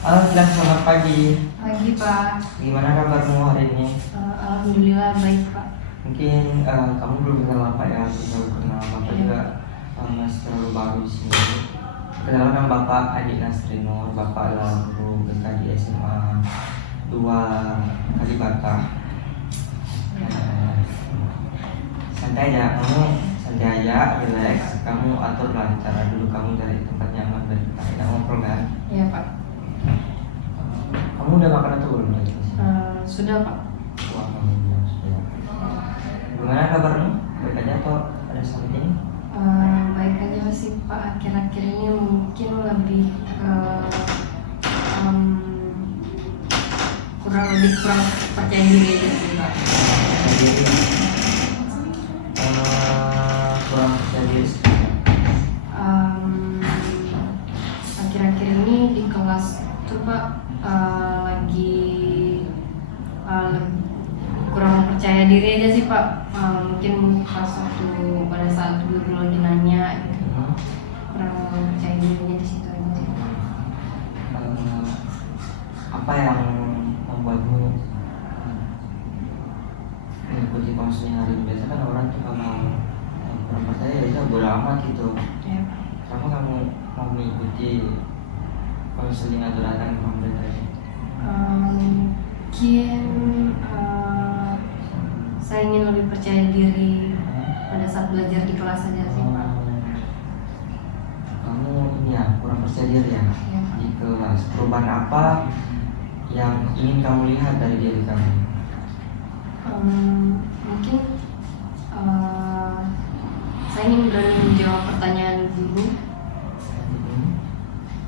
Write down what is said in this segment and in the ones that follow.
Halo, selamat pagi. Pagi Pak. Gimana kabarmu hari ini? Alhamdulillah baik Pak. Mungkin kamu belum kenal Bapak ya, aku baru kenal Bapak juga masih terlalu baru di sini. Perkenalkan Bapak Adi Nasrinur, Bapak adalah guru BK di SMA 2 Kalibata. Santai aja, kamu santai aja, relax. Kamu atur lah cara dulu kamu cari tempat nyaman dan kita enak ngobrol kan? Iya Pak. Kamu udah makan atau belum tadi? Sudah Pak. Wah, alhamdulillah sudah. Gimana kabarmu? Baik aja atau ada something? Baik aja sih Pak. Akhir-akhir ini mungkin lebih kurang percaya diri aja sih Pak. Jadi kurang percaya diri. Akhir-akhir ini di kelas tuh Pak lagi kurang percaya diri aja sih Pak. Mungkin pas waktu pada saat guru lagi nanya gitu, kurang percaya dirinya di situ aja sih. Apa yang membuatmu mengikuti konseling hari ini? Biasa kan orang tuh kalau kurang percaya ya bisa bodo amat gitu. Ya. Kenapa kamu mau mengikuti konseling atau datang ke pemerintah ini? Mungkin saya ingin lebih percaya diri pada saat belajar di kelas aja sih Pak. Kamu ini ya kurang percaya diri ya Ya. di kelas. Perubahan apa yang ingin kamu lihat dari diri kamu? Mungkin saya ingin berani menjawab pertanyaan dulu.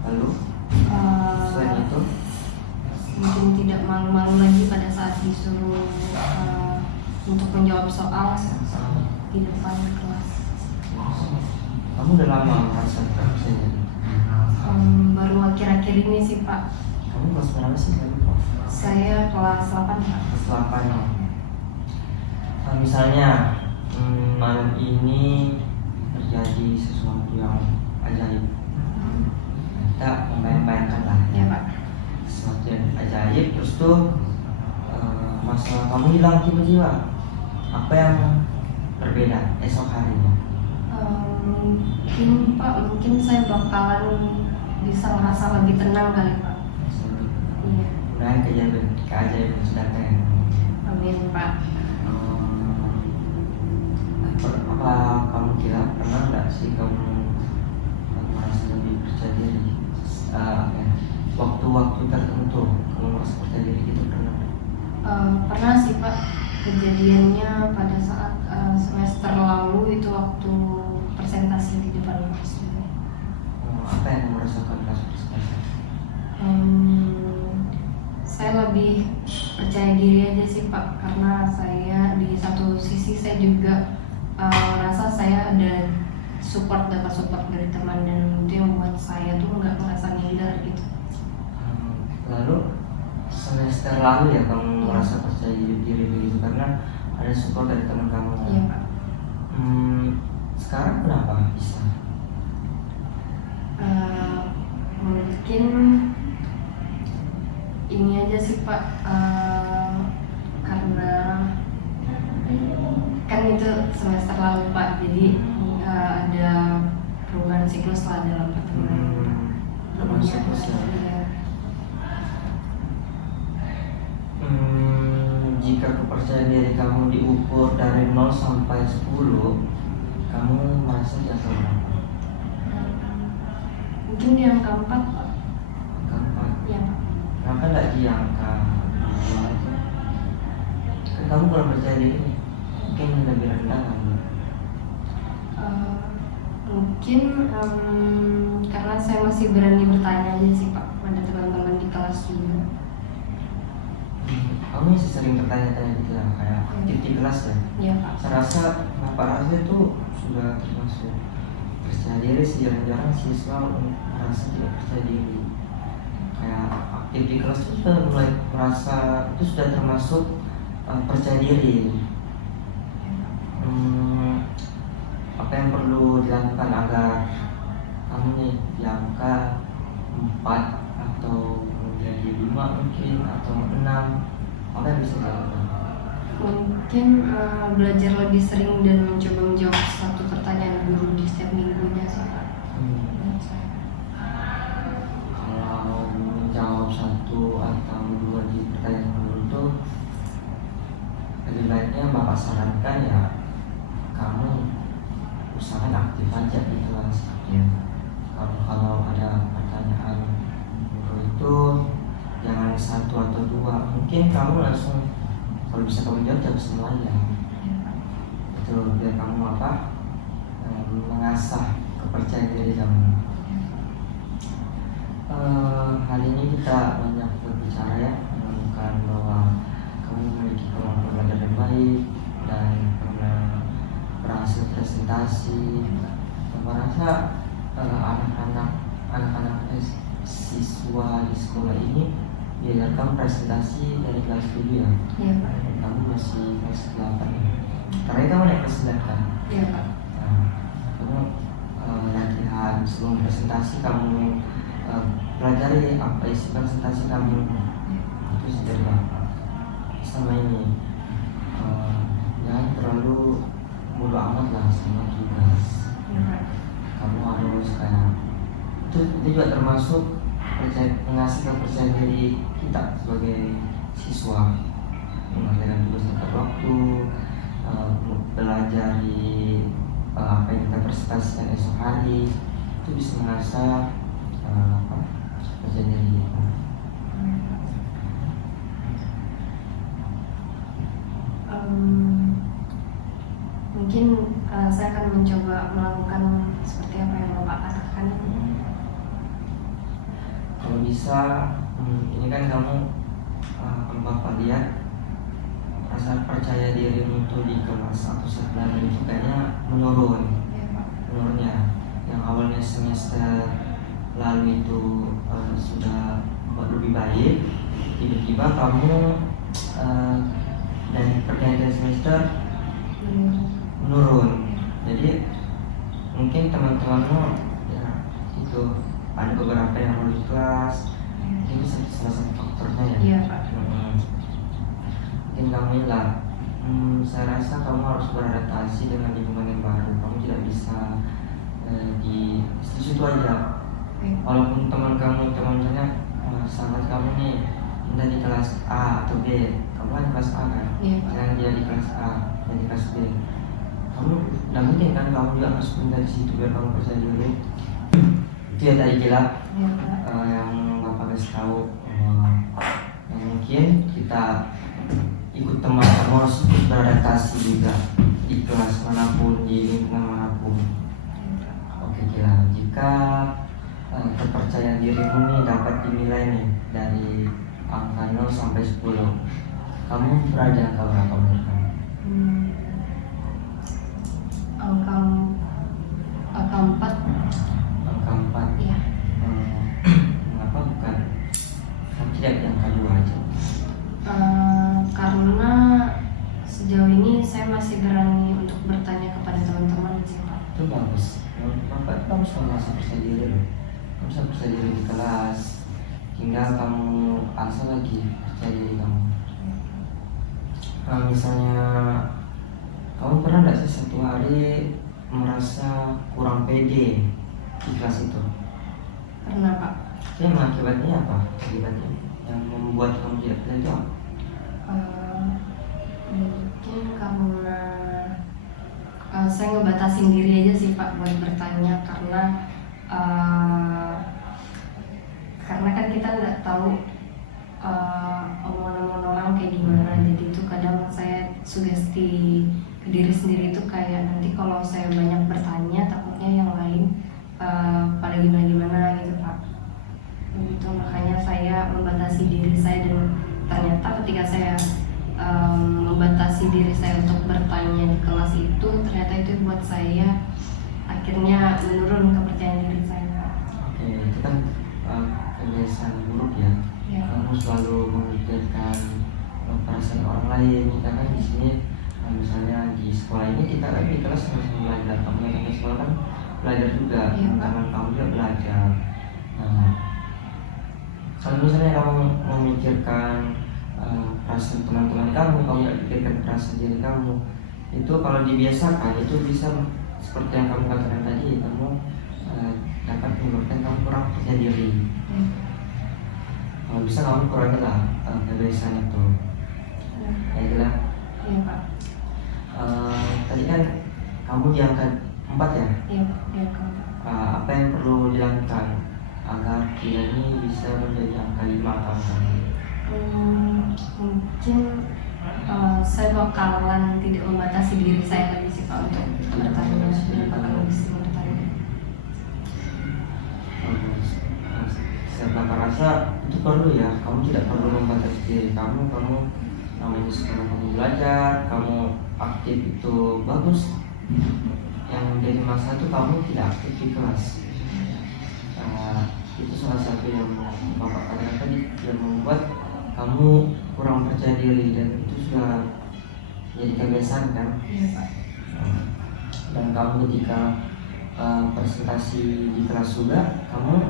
Lalu selain itu Mungkin tidak malu-malu lagi pada saat disuruh untuk menjawab soal di depan kelas. kamu udah lama merasa percaya diri? Baru akhir-akhir ini sih Pak. Kamu kelas berapa sih? Saya lupa. Saya kelas 8 Pak. Kelas 8 ya. Misalnya malam ini terjadi sesuatu yang ajaib. Kita membayangkan lah Ya Pak. sesuatu yang ajaib, terus tuh masalah kamu hilang tiba-tiba. Apa yang berbeda esok harinya? Mungkin Pak, mungkin saya bakalan bisa ngerasa lebih tenang kali Pak. Iya. Mudah-mudahan keajaiban sudah datang. Amin Pak. Apa kamu kira pernah nggak sih kamu merasa lebih percaya diri? Waktu-waktu tertentu kamu merasa percaya diri gitu pernah? Pernah sih Pak. Kejadiannya pada saat semester lalu itu waktu presentasi di depan kelas juga. Apa yang kamu rasakan pas presentasi? Saya lebih percaya diri aja sih Pak, karena saya di satu sisi saya juga merasa saya ada dapat support dari teman, dan itu yang membuat saya tuh nggak merasa minder gitu. Lalu semester lalu ya kamu merasa percaya diri begitu karena ada support dari teman kamu. Iya Pak. Sekarang kenapa bisa? Mungkin ini aja sih Pak, karena kan itu semester lalu Pak, jadi ada perubahan siklus lah dalam pertemuan. Perubahan siklus ya. Iya. Jika kepercayaan diri kamu diukur dari 0 sampai 10, kamu merasa di angka berapa? Mungkin di angka 4 Pak. Angka 4? Iya Pak. Kenapa nggak di angka 2 aja? Kan kamu kurang percaya diri, mungkin lebih rendah kamu. Mungkin karena saya masih berani bertanya aja sih Pak pada teman-teman di kelas juga. Kamu masih sering bertanya-tanya gitu lah, kayak di kelas ya? Iya Pak. Saya rasa Bapak Rasa itu sudah termasuk percaya diri sih. Jarang-jarang siswa merasa tidak percaya diri. Kayak aktif di kelas itu sudah mulai merasa itu sudah termasuk percaya diri. Apa yang perlu dilakukan agar kamu nih di angka 4 atau jadi 5 mungkin atau 6, apa yang bisa dilakukan? Mungkin belajar lebih sering dan mencoba menjawab satu pertanyaan guru di setiap minggunya sih Pak. Menurut saya. Kalau menjawab 1 atau 2 di pertanyaan guru itu lebih baiknya Bapak sarankan ya kamu usahakan aktif aja di kelas ya. Kalau ada pertanyaan guru itu jangan 1 atau 2, mungkin kamu langsung kalau bisa kamu jawab semuanya. Itu biar kamu mengasah kepercayaan diri kamu. Hari ini kita banyak berbicara ya, menemukan bahwa kamu memiliki kemampuan belajar yang baik dan pernah berhasil presentasi. Saya merasa anak-anak siswa di sekolah ini diajarkan presentasi dari kelas 7 ya. Iya Pak. Kamu masih kelas 8 ya. Karena kamu naik kelas 9 kan? Iya Pak. Nah, kamu latihan sebelum presentasi kamu pelajari apa isi presentasi kamu. Itu sudah Bapak. Sama ini jangan terlalu bodo amat lah sama tugas. Kamu harus kayak itu juga termasuk mengasih kepercayaan diri kita sebagai siswa, mengerjakan tugas tepat waktu, belajar di apa yang kita presentasikan esok hari, itu bisa mengasah kepercayaan diri kita. Mungkin saya akan mencoba melakukan seperti apa yang Bapak katakan. Kalau bisa, ini kan kamu kalau Bapak lihat rasa percaya dirimu itu di kelas 1 setelah itu kayaknya menurun. Menurunnya yang awalnya semester lalu itu sudah lebih baik, tiba-tiba kamu dari pergantian semester menurun. Jadi mungkin teman-temanmu ya itu ada beberapa yang lulus kelas, itu salah satu faktornya ya. Iya Pak. Mungkin kamu lah, saya rasa kamu harus beradaptasi dengan lingkungan yang baru. Kamu tidak bisa di situ aja. Walaupun teman-temannya sahabat kamu nih minta di kelas A atau B, kamu kan kelas A kan? Iya Pak. Jangan dia di kelas A dan di kelas B. Kamu tidak mungkin kan kamu juga harus pindah di situ biar kamu percaya diri. Itu ya tadi gila yang Bapak kasih tahu. Yang mungkin kita ikut teman, kamu harus ikut beradaptasi juga di kelas manapun, di lingkungan manapun. Oke gila, jika kepercayaan dirimu nih dapat dinilai nih dari angka 0 sampai 10, kamu berada angka berapa menurut kamu? Angka 4. Angka 4. Iya. Mengapa bukan kamu tidak di angka 2 aja? Karena sejauh ini saya masih berani untuk bertanya kepada teman-teman sih Pak. Itu bagus. Menurut Bapak itu kamu sudah merasa percaya diri loh. Kamu bisa percaya diri di kelas, tinggal kamu asal lagi percaya diri kamu. Misalnya kamu pernah nggak sih satu hari merasa kurang pede di kelas itu? Pernah Pak. Itu mengakibatnya apa? Akibatnya yang membuat kamu tidak pede itu apa? Mungkin karena saya ngebatasin diri aja sih Pak buat bertanya, karena kan kita nggak tahu omongan-omongan orang kayak gimana. Jadi itu kadang saya sugesti ke diri sendiri itu kayak nanti kalau saya banyak bertanya takutnya yang lain pada gimana-gimana gitu Pak. Itu makanya saya membatasi diri saya, dan ternyata ketika saya membatasi diri saya untuk bertanya di kelas itu, ternyata itu buat saya akhirnya menurun kepercayaan diri saya. Oke, itu kan kebiasaan buruk ya. Ya. Kamu selalu memikirkan perasaan orang lain. Kita kan di sini misalnya di sekolah ini kita kan di kelas sama-sama belajar. Kamu yang di sekolah kan belajar juga, Iya, Pak. teman kamu juga belajar. Nah, Kalau misalnya kamu memikirkan perasaan teman-teman kamu nggak pikirkan perasaan diri kamu, itu kalau dibiasakan itu bisa seperti yang kamu katakan tadi, kamu dapat menyebabkan kamu kurang percaya diri. Kalau bisa kamu kurangilah kebiasaan itu. Ya itulah. Iya Pak. Tadi kan kamu di angka 4 ya? Iya Pak, di angka 4. Apa yang perlu dilakukan agar kita ini bisa menjadi angka 5 atau angka 6? Mungkin saya bakalan tidak membatasi diri saya lagi sih Pak untuk bertanya dan bakal lebih sering bertanya. Saya rasa itu perlu ya, kamu tidak perlu membatasi diri kamu namanya sekarang kamu belajar, kamu aktif itu bagus. Yang dari masa itu kamu tidak aktif di kelas. Itu salah satu yang Bapak katakan tadi yang membuat kamu kurang percaya diri, dan itu sudah jadi kebiasaan kan. Dan kamu ketika presentasi di kelas juga, kamu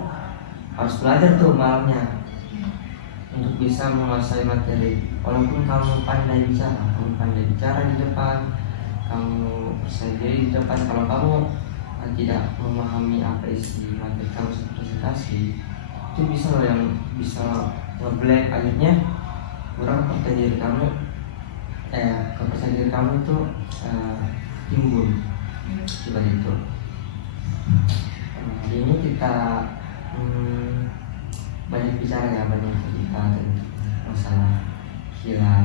harus belajar tuh malamnya untuk bisa menguasai materi. Walaupun kamu pandai bicara di depan, kamu percaya diri di depan, kalau kamu tidak memahami apa isi materi kamu presentasi, itu bisa loh yang bisa ngeblank, akhirnya kurang percaya diri kamu, kepercayaan diri kamu itu timbul seperti itu. Hari ini kita banyak bicara ya, banyak cerita tentang masalah hilaf.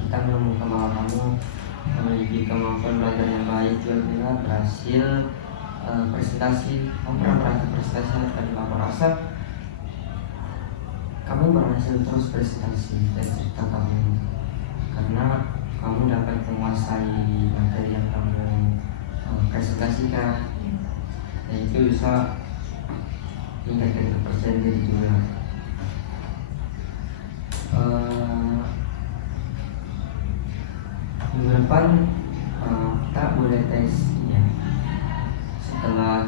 Kita menemukan bahwa kamu memiliki kemampuan belajar yang baik, juga berhasil presentasi. Kamu pernah berhasil presentasi, dan kamu rasa kamu berhasil terus presentasi dan cerita kamu karena kamu dapat menguasai materi yang kamu presentasikan, dan itu bisa meningkatkan kepercayaan diri juga. Minggu depan kita boleh tes ya. Setelah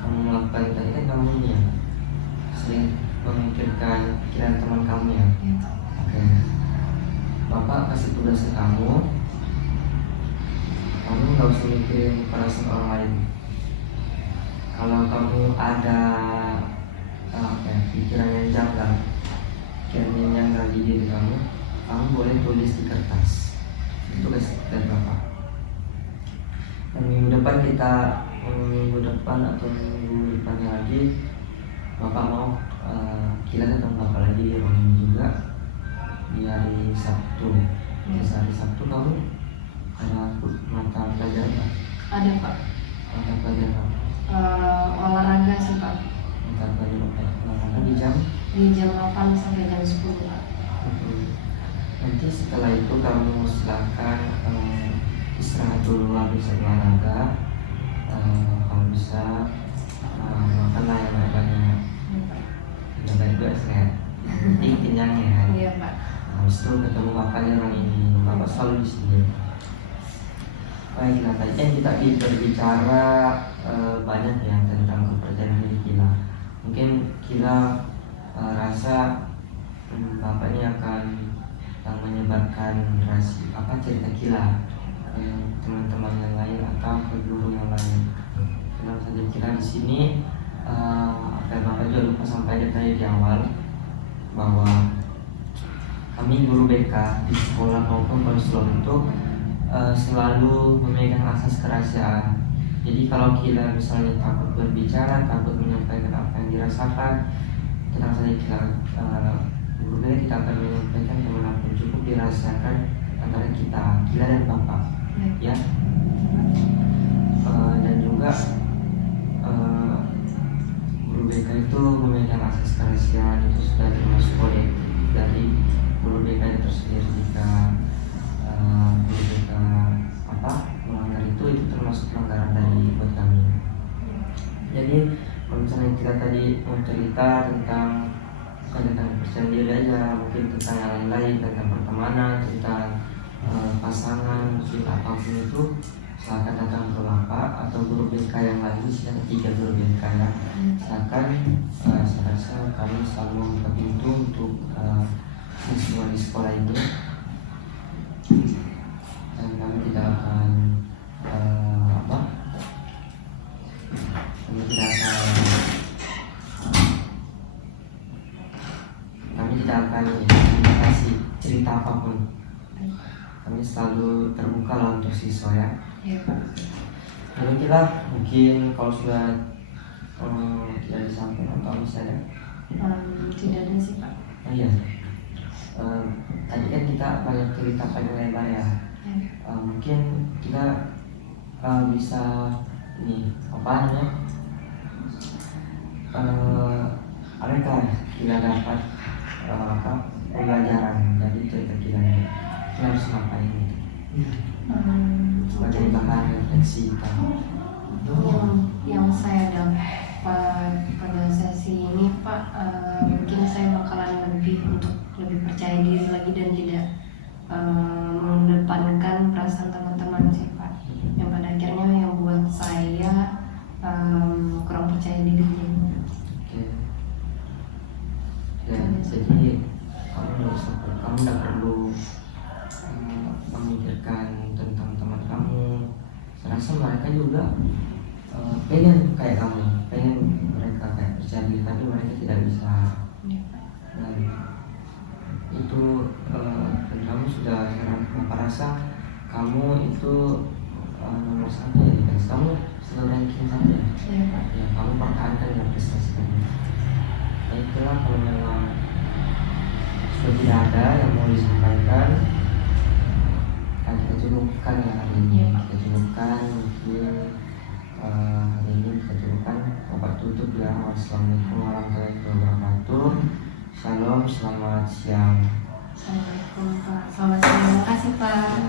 kamu melakukan tadi kan, kamu ya sering memikirkan pikiran teman kamu ya. Oke. Bapak kasih tugas ke kamu nggak usah mikirin perasaan orang lain. Kalau kamu ada pikiran yang janggal, di diri kamu boleh tulis di kertas. Itu dari Bapak. Dan minggu depan atau minggu depannya lagi, Bapak mau kita ketemu Bapak lagi di ruang ini juga di hari Sabtu. Hari Sabtu kamu ada mata pelajaran Pak? Ada Pak. Mata pelajaran apa? Olahraga sih Pak. Mata pelajaran olahraga di jam 8 sampai jam 10 Pak. Nanti setelah itu kamu silakan istirahat dulu, habis olahraga. Kalau bisa makanlah yang banyak. Yang banyak juga sehat. Penting kenyang ya. Iya Pak. Habis itu ketemu Bapak di orang ini. Bapak selalu di sini. Baiklah, tadi kan kita berbicara banyak ya tentang kepercayaan diri kita. Mungkin kita rasa Bapak ini akan menyebarkan cerita Kila ke teman-teman yang lain atau ke guru yang lain. Tenang saja, Kila di sini Bapak juga lupa sampaikan tadi di awal bahwa kami guru BK di sekolah maupun konselor itu selalu memegang asas kerahasiaan. Jadi kalau Kila misalnya takut berbicara, takut menyampaikan apa yang dirasakan, tenang saja, guru BK kita akan menyampaikan kemanapun, cukup dirahasiakan antara kita, Kila dan Bapak, ya. Dan juga guru BK itu memegang asas kerahasiaan, itu sudah termasuk kode dari guru BK itu tersendiri. Jika guru BK melanggar itu termasuk pelanggaran dari buat kami. Jadi kalau misalnya kita tadi mau cerita bukan tentang percaya diri aja, mungkin tentang yang lain-lain, tentang pertemanan, tentang pasangan, mungkin apapun itu, silakan datang ke Bapak atau guru BK yang lain. Di sini ada 3 guru BK ya. Silakan biasa kami selalu membuka pintu untuk siswa di sekolah itu, dan kami tidak akan apa? Kami tidak akan kasih cerita apapun. Kami selalu terbuka lah untuk siswa ya. Iya Pak. Mungkin kalau sudah tidak disampaikan atau misalnya Tidak ada sih Pak. oh iya, tadi kan kita banyak cerita panjang lebar ya. Mungkin kita bisa ini apa namanya, adakah kita dapat pembelajaran dari cerita kita ini, kita harus ngapain gitu sebagai bahan refleksi kita. Yang saya dapat pada sesi ini Pak, mungkin saya bakalan lebih percaya diri lagi dan tidak mengedepankan perasaan teman-teman sih Pak, yang pada akhirnya yang buat saya kurang percaya diri. Oke. Ya, jadi kamu tidak perlu memikirkan tentang teman kamu. Saya rasa mereka juga pengen kayak kamu, pengen mereka kayak percaya diri, tapi mereka tidak bisa. Dan itu dan kamu sudah merasa kamu itu nomor satu ya di kelas, kamu selalu ranking saja. Ya, kamu pertahankan ya prestasi kamu. Nah, itulah kalau memang sudah tidak ada yang mau disampaikan, kita cukupkan ya hari ini. Kita cukupkan mungkin hari ini kita cukupkan, obat tutup ya. Wassalamualaikum warahmatullahi wabarakatuh. Shalom, selamat siang. Assalamualaikum Pak. Selamat siang. Terima kasih Pak.